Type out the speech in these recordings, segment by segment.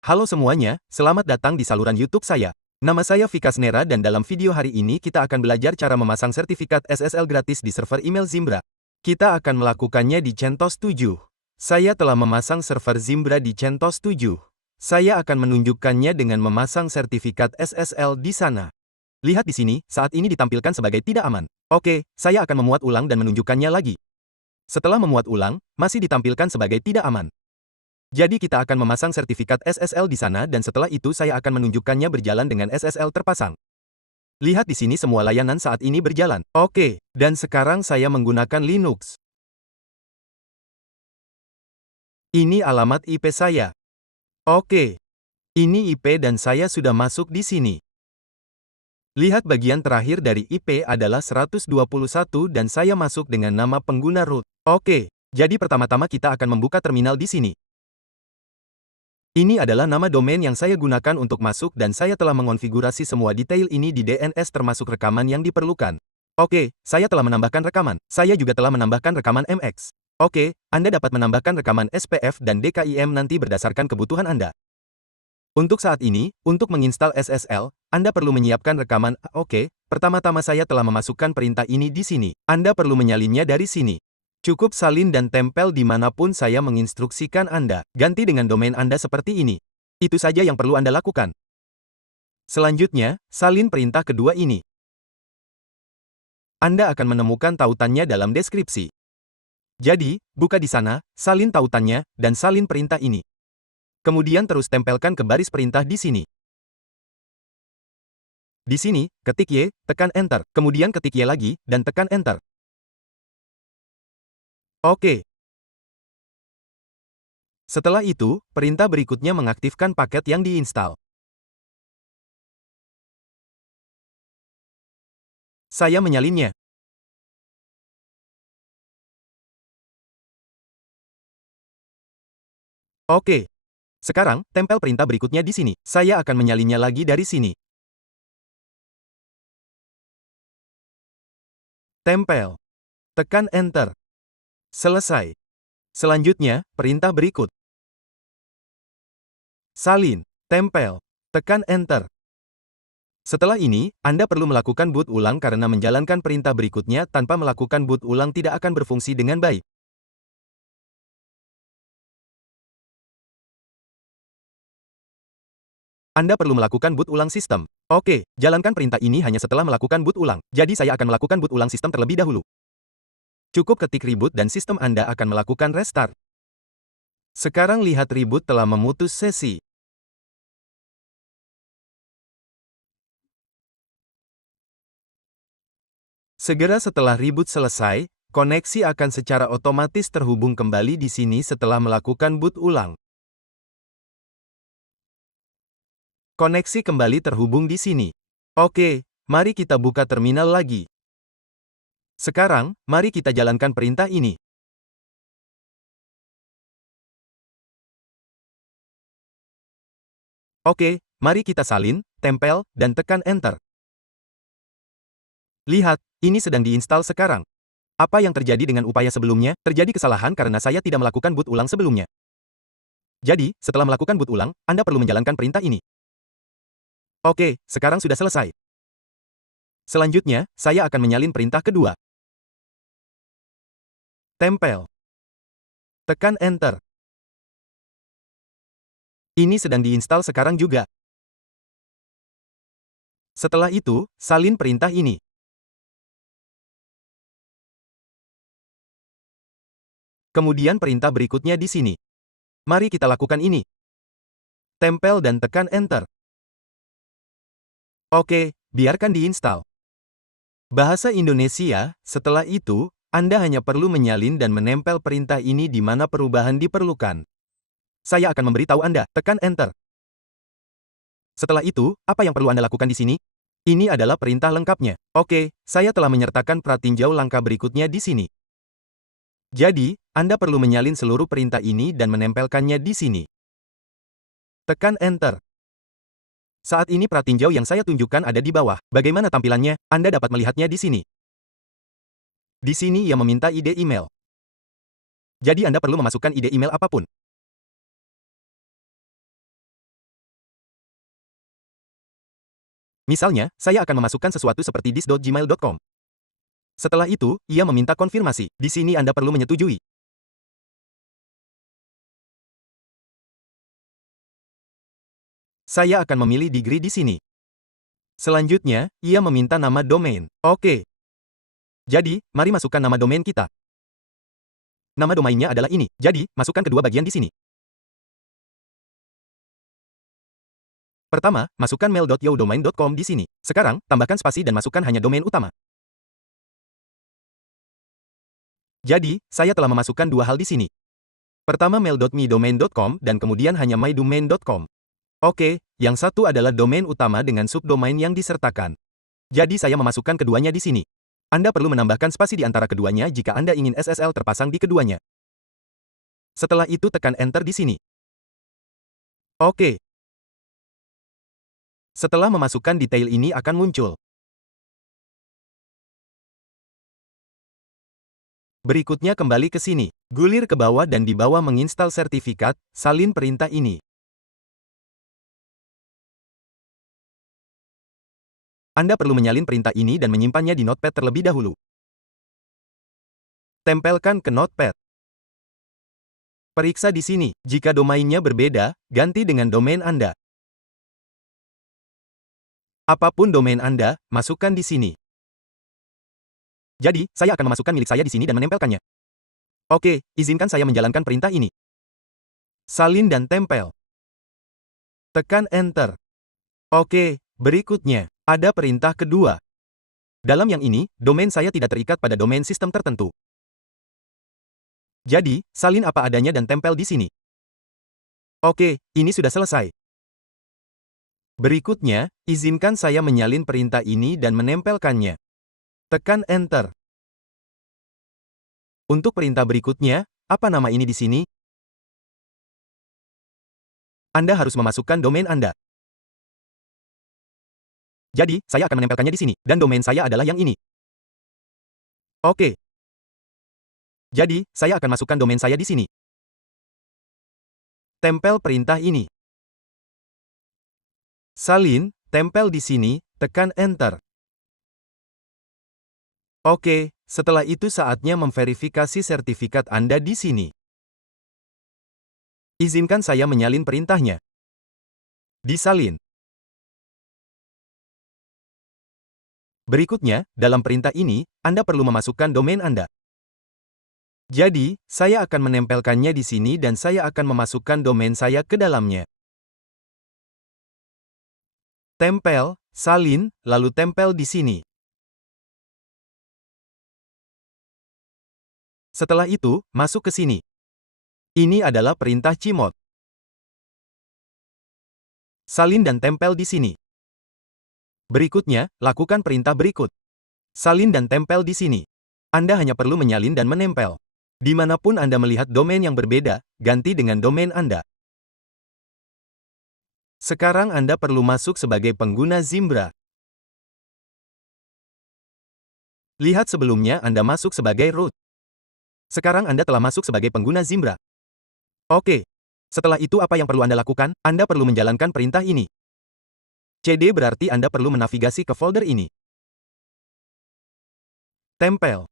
Halo semuanya, selamat datang di saluran YouTube saya. Nama saya Vikas Nera dan dalam video hari ini kita akan belajar cara memasang sertifikat SSL gratis di server email Zimbra. Kita akan melakukannya di CentOS 7. Saya telah memasang server Zimbra di CentOS 7. Saya akan menunjukkannya dengan memasang sertifikat SSL di sana. Lihat di sini, saat ini ditampilkan sebagai tidak aman. Oke, saya akan memuat ulang dan menunjukkannya lagi. Setelah memuat ulang, masih ditampilkan sebagai tidak aman. Jadi kita akan memasang sertifikat SSL di sana dan setelah itu saya akan menunjukkannya berjalan dengan SSL terpasang. Lihat di sini semua layanan saat ini berjalan. Oke, dan sekarang saya menggunakan Linux. Ini alamat IP saya. Oke, ini IP dan saya sudah masuk di sini. Lihat bagian terakhir dari IP adalah 121 dan saya masuk dengan nama pengguna root. Oke, jadi pertama-tama kita akan membuka terminal di sini. Ini adalah nama domain yang saya gunakan untuk masuk dan saya telah mengonfigurasi semua detail ini di DNS termasuk rekaman yang diperlukan. Oke, saya telah menambahkan rekaman. Saya juga telah menambahkan rekaman MX. Oke, Anda dapat menambahkan rekaman SPF dan DKIM nanti berdasarkan kebutuhan Anda. Untuk saat ini, untuk menginstal SSL, Anda perlu menyiapkan rekaman. Oke, pertama-tama saya telah memasukkan perintah ini di sini. Anda perlu menyalinnya dari sini. Cukup salin dan tempel dimanapun saya menginstruksikan Anda. Ganti dengan domain Anda seperti ini. Itu saja yang perlu Anda lakukan. Selanjutnya, salin perintah kedua ini. Anda akan menemukan tautannya dalam deskripsi. Jadi, buka di sana, salin tautannya, dan salin perintah ini. Kemudian terus tempelkan ke baris perintah di sini. Di sini, ketik Y, tekan Enter, kemudian ketik Y lagi, dan tekan Enter. Oke. Setelah itu, perintah berikutnya mengaktifkan paket yang diinstal. Saya menyalinnya. Oke. Sekarang, tempel perintah berikutnya di sini. Saya akan menyalinnya lagi dari sini. Tempel. Tekan Enter. Selesai. Selanjutnya, perintah berikut. Salin. Tempel. Tekan Enter. Setelah ini, Anda perlu melakukan boot ulang karena menjalankan perintah berikutnya tanpa melakukan boot ulang tidak akan berfungsi dengan baik. Anda perlu melakukan boot ulang sistem. Oke, jalankan perintah ini hanya setelah melakukan boot ulang. Jadi saya akan melakukan boot ulang sistem terlebih dahulu. Cukup ketik reboot dan sistem Anda akan melakukan restart. Sekarang lihat reboot telah memutus sesi. Segera setelah reboot selesai, koneksi akan secara otomatis terhubung kembali di sini setelah melakukan boot ulang. Koneksi kembali terhubung di sini. Oke, mari kita buka terminal lagi. Sekarang, mari kita jalankan perintah ini. Oke, mari kita salin, tempel, dan tekan Enter. Lihat, ini sedang diinstal sekarang. Apa yang terjadi dengan upaya sebelumnya? Terjadi kesalahan karena saya tidak melakukan boot ulang sebelumnya. Jadi, setelah melakukan boot ulang, Anda perlu menjalankan perintah ini. Oke, sekarang sudah selesai. Selanjutnya, saya akan menyalin perintah kedua. Tempel. Tekan Enter. Ini sedang diinstal sekarang juga. Setelah itu, salin perintah ini. Kemudian perintah berikutnya di sini. Mari kita lakukan ini. Tempel dan tekan Enter. Oke, biarkan diinstal. Bahasa Indonesia, setelah itu, Anda hanya perlu menyalin dan menempel perintah ini di mana perubahan diperlukan. Saya akan memberitahu Anda, tekan Enter. Setelah itu, apa yang perlu Anda lakukan di sini? Ini adalah perintah lengkapnya. Oke, saya telah menyertakan pratinjau langkah berikutnya di sini. Jadi, Anda perlu menyalin seluruh perintah ini dan menempelkannya di sini. Tekan Enter. Saat ini pratinjau yang saya tunjukkan ada di bawah. Bagaimana tampilannya? Anda dapat melihatnya di sini. Di sini ia meminta ID email. Jadi Anda perlu memasukkan ID email apapun. Misalnya, saya akan memasukkan sesuatu seperti this.gmail.com. Setelah itu, ia meminta konfirmasi. Di sini Anda perlu menyetujui. Saya akan memilih degree di sini. Selanjutnya, ia meminta nama domain. Oke. Jadi, mari masukkan nama domain kita. Nama domainnya adalah ini. Jadi, masukkan kedua bagian di sini. Pertama, masukkan mail.yahoodomain.com di sini. Sekarang, tambahkan spasi dan masukkan hanya domain utama. Jadi, saya telah memasukkan dua hal di sini. Pertama mail.me-domain.com dan kemudian hanya mydomain.com. Oke, yang satu adalah domain utama dengan subdomain yang disertakan. Jadi saya memasukkan keduanya di sini. Anda perlu menambahkan spasi di antara keduanya jika Anda ingin SSL terpasang di keduanya. Setelah itu tekan Enter di sini. Oke. Setelah memasukkan detail ini akan muncul. Berikutnya kembali ke sini. Gulir ke bawah dan di bawah menginstal sertifikat, salin perintah ini. Anda perlu menyalin perintah ini dan menyimpannya di Notepad terlebih dahulu. Tempelkan ke Notepad. Periksa di sini. Jika domainnya berbeda, ganti dengan domain Anda. Apapun domain Anda, masukkan di sini. Jadi, saya akan memasukkan milik saya di sini dan menempelkannya. Oke, izinkan saya menjalankan perintah ini. Salin dan tempel. Tekan Enter. Oke, berikutnya, ada perintah kedua. Dalam yang ini, domain saya tidak terikat pada domain sistem tertentu. Jadi, salin apa adanya dan tempel di sini. Oke, ini sudah selesai. Berikutnya, izinkan saya menyalin perintah ini dan menempelkannya. Tekan Enter. Untuk perintah berikutnya, apa nama ini di sini? Anda harus memasukkan domain Anda. Jadi, saya akan menempelkannya di sini, dan domain saya adalah yang ini. Oke. Jadi, saya akan masukkan domain saya di sini. Tempel perintah ini. Salin, tempel di sini, tekan Enter. Oke, setelah itu saatnya memverifikasi sertifikat Anda di sini. Izinkan saya menyalin perintahnya. Disalin. Berikutnya, dalam perintah ini, Anda perlu memasukkan domain Anda. Jadi, saya akan menempelkannya di sini dan saya akan memasukkan domain saya ke dalamnya. Tempel, salin, lalu tempel di sini. Setelah itu, masuk ke sini. Ini adalah perintah Cmod. Salin dan tempel di sini. Berikutnya, lakukan perintah berikut. Salin dan tempel di sini. Anda hanya perlu menyalin dan menempel. Dimanapun Anda melihat domain yang berbeda, ganti dengan domain Anda. Sekarang Anda perlu masuk sebagai pengguna Zimbra. Lihat sebelumnya Anda masuk sebagai root. Sekarang Anda telah masuk sebagai pengguna Zimbra. Oke. Setelah itu apa yang perlu Anda lakukan? Anda perlu menjalankan perintah ini. CD berarti Anda perlu menavigasi ke folder ini. Tempel.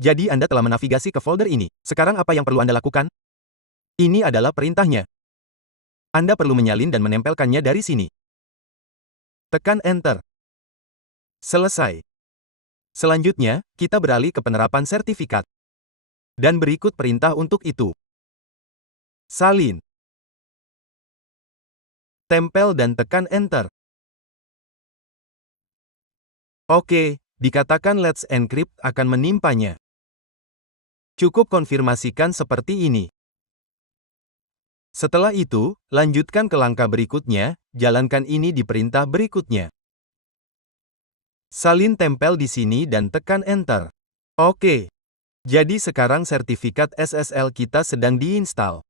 Jadi Anda telah menavigasi ke folder ini. Sekarang apa yang perlu Anda lakukan? Ini adalah perintahnya. Anda perlu menyalin dan menempelkannya dari sini. Tekan Enter. Selesai. Selanjutnya, kita beralih ke penerapan sertifikat. Dan berikut perintah untuk itu. Salin. Tempel dan tekan Enter. Oke, dikatakan Let's Encrypt akan menimpanya. Cukup konfirmasikan seperti ini. Setelah itu, lanjutkan ke langkah berikutnya, jalankan ini di perintah berikutnya. Salin tempel di sini dan tekan Enter. Oke. Jadi sekarang sertifikat SSL kita sedang diinstal.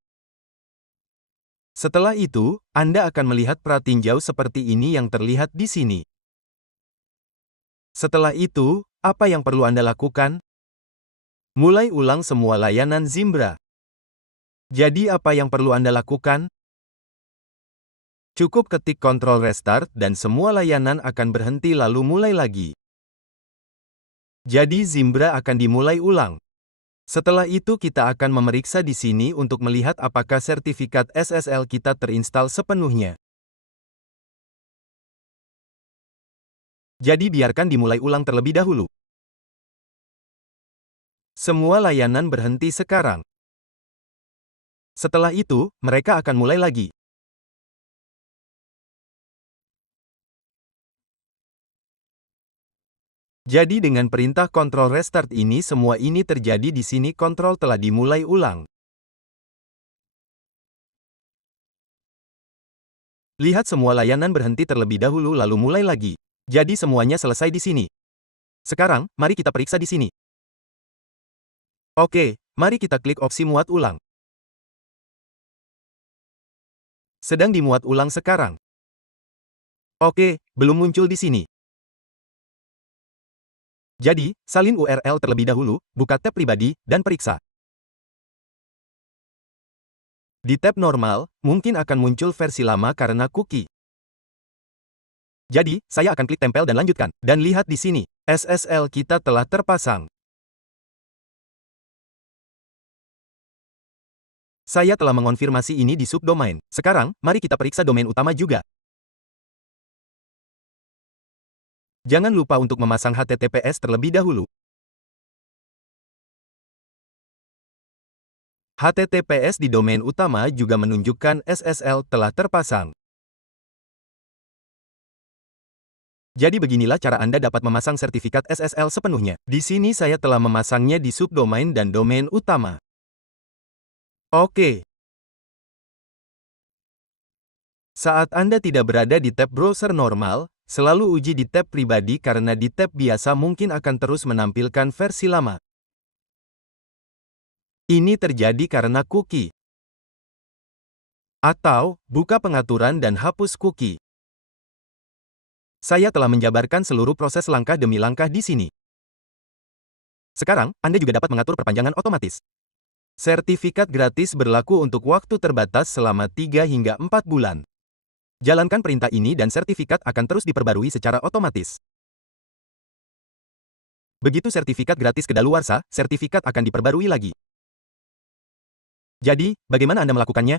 Setelah itu, Anda akan melihat pratinjau seperti ini yang terlihat di sini. Setelah itu, apa yang perlu Anda lakukan? Mulai ulang semua layanan Zimbra. Jadi apa yang perlu Anda lakukan? Cukup ketik Ctrl Restart dan semua layanan akan berhenti lalu mulai lagi. Jadi Zimbra akan dimulai ulang. Setelah itu kita akan memeriksa di sini untuk melihat apakah sertifikat SSL kita terinstall sepenuhnya. Jadi biarkan dimulai ulang terlebih dahulu. Semua layanan berhenti sekarang. Setelah itu, mereka akan mulai lagi. Jadi dengan perintah Ctrl Restart ini semua ini terjadi di sini kontrol telah dimulai ulang. Lihat semua layanan berhenti terlebih dahulu lalu mulai lagi. Jadi semuanya selesai di sini. Sekarang, mari kita periksa di sini. Oke, mari kita klik opsi muat ulang. Sedang dimuat ulang sekarang. Oke, belum muncul di sini. Jadi, salin URL terlebih dahulu, buka tab pribadi, dan periksa. Di tab normal, mungkin akan muncul versi lama karena cookie. Jadi, saya akan klik tempel dan lanjutkan. Dan lihat di sini, SSL kita telah terpasang. Saya telah mengonfirmasi ini di subdomain. Sekarang, mari kita periksa domain utama juga. Jangan lupa untuk memasang HTTPS terlebih dahulu. HTTPS di domain utama juga menunjukkan SSL telah terpasang. Jadi beginilah cara Anda dapat memasang sertifikat SSL sepenuhnya. Di sini saya telah memasangnya di subdomain dan domain utama. Oke. Saat Anda tidak berada di tab browser normal, selalu uji di tab pribadi karena di tab biasa mungkin akan terus menampilkan versi lama. Ini terjadi karena cookie. Atau, buka pengaturan dan hapus cookie. Saya telah menjabarkan seluruh proses langkah demi langkah di sini. Sekarang, Anda juga dapat mengatur perpanjangan otomatis. Sertifikat gratis berlaku untuk waktu terbatas selama 3 hingga 4 bulan. Jalankan perintah ini dan sertifikat akan terus diperbarui secara otomatis. Begitu sertifikat gratis kedaluarsa, sertifikat akan diperbarui lagi. Jadi, bagaimana Anda melakukannya?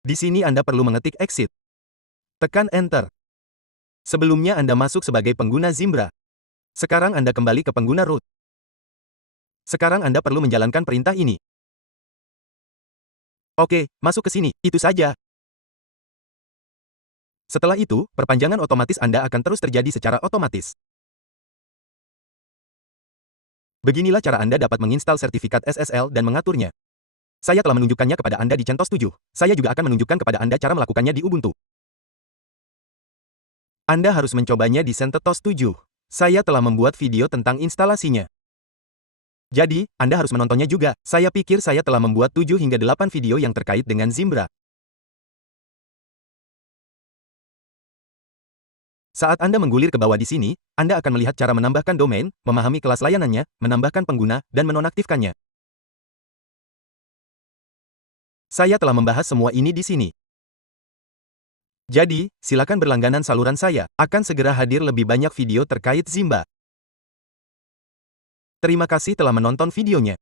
Di sini Anda perlu mengetik exit. Tekan Enter. Sebelumnya Anda masuk sebagai pengguna Zimbra. Sekarang Anda kembali ke pengguna root. Sekarang Anda perlu menjalankan perintah ini. Oke, masuk ke sini, itu saja. Setelah itu, perpanjangan otomatis Anda akan terus terjadi secara otomatis. Beginilah cara Anda dapat menginstal sertifikat SSL dan mengaturnya. Saya telah menunjukkannya kepada Anda di CentOS 7. Saya juga akan menunjukkan kepada Anda cara melakukannya di Ubuntu. Anda harus mencobanya di CentOS 7. Saya telah membuat video tentang instalasinya. Jadi, Anda harus menontonnya juga. Saya pikir saya telah membuat 7 hingga 8 video yang terkait dengan Zimbra. Saat Anda menggulir ke bawah di sini, Anda akan melihat cara menambahkan domain, memahami kelas layanannya, menambahkan pengguna, dan menonaktifkannya. Saya telah membahas semua ini di sini. Jadi, silakan berlangganan saluran saya. Akan segera hadir lebih banyak video terkait Zimbra. Terima kasih telah menonton videonya.